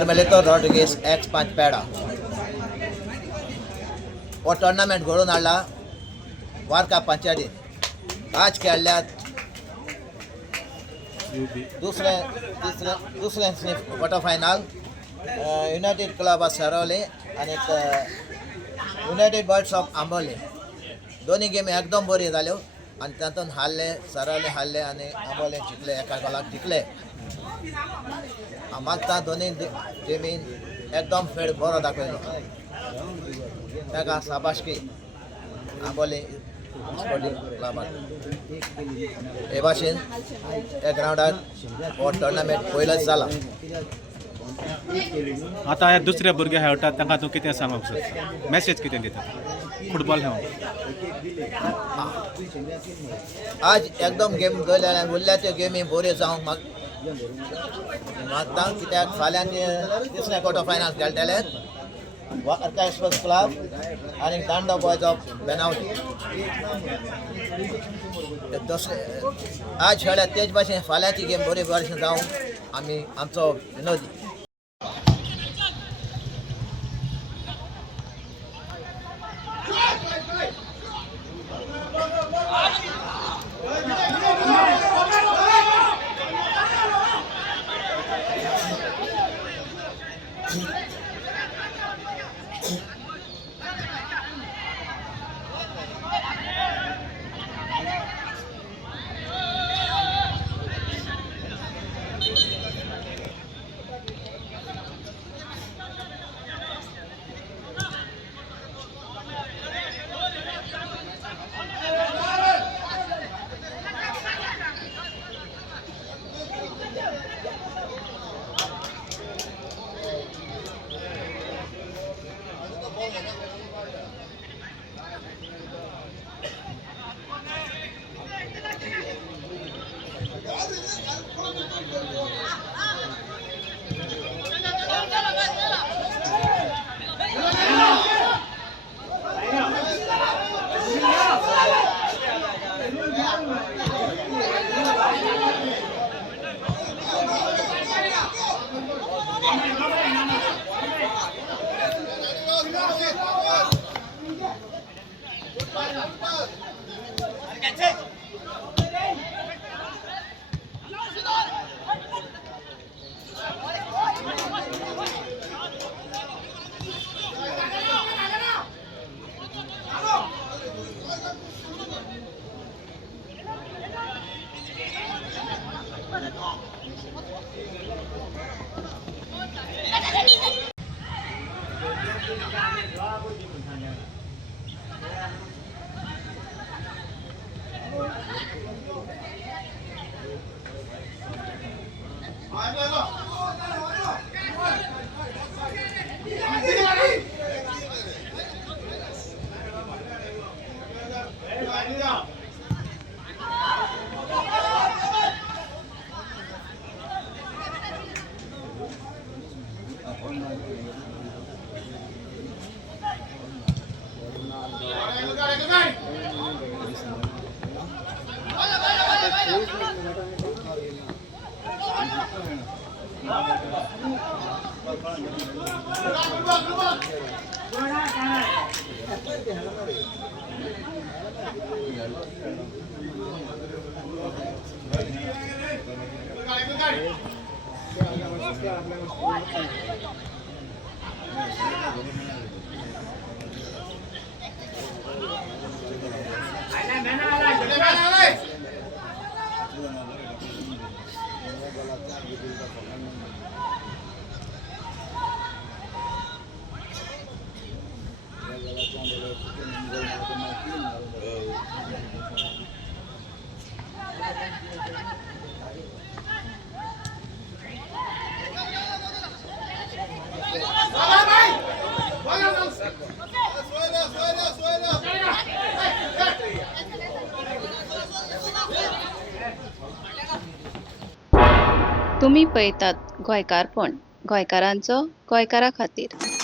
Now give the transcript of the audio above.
Carmelito Rodriguez ex Panchpeda वो tournament घडून हाडला वार्का पंचायतीत आज खेळल्यात दुसरे quarter final united club of Sarole आणि युनायटेड बर्ड्स ऑफ आंबोली दोन्ही गेम एकदम बरी जाल्यो आणि तातूंत हारले सरोले हारले आणि आंबोले जिखले एका गोलाक जिखले मागता दोन्ही टिमीन एकदम खेळ बरो दाखयलो ताका शाबासकी आंबोली स्पोर्टिंग क्लबाक हे भाशेन त्या ग्राउंडार हो टुर्नामेंट पयलोच जाला आता ह्या दुसऱ्या भुरग्या खेळटात तांकां तूं कितें सांगूंक सोदता मॅसेज कितें दिता फुटबॉल खेळून आज एकदम गेम गेल्या उरल्याच्यो गेमी बऱ्यो जावंक मागता कित्याक फाल्यां तिसरे क्वार्टर फायनल खेळटले वार्का एक्सप्रेस क्लब आणि दांडो बॉयज ऑफ बेनावली आज खेळ्यात तेच भाशेन फाल्यांची गेम बरे भाशेन जावंक आमी आमचो विनोदी तुम्ही पळयतात गोंयकारपण गोंयकारांचो गोंयकारा खातीर।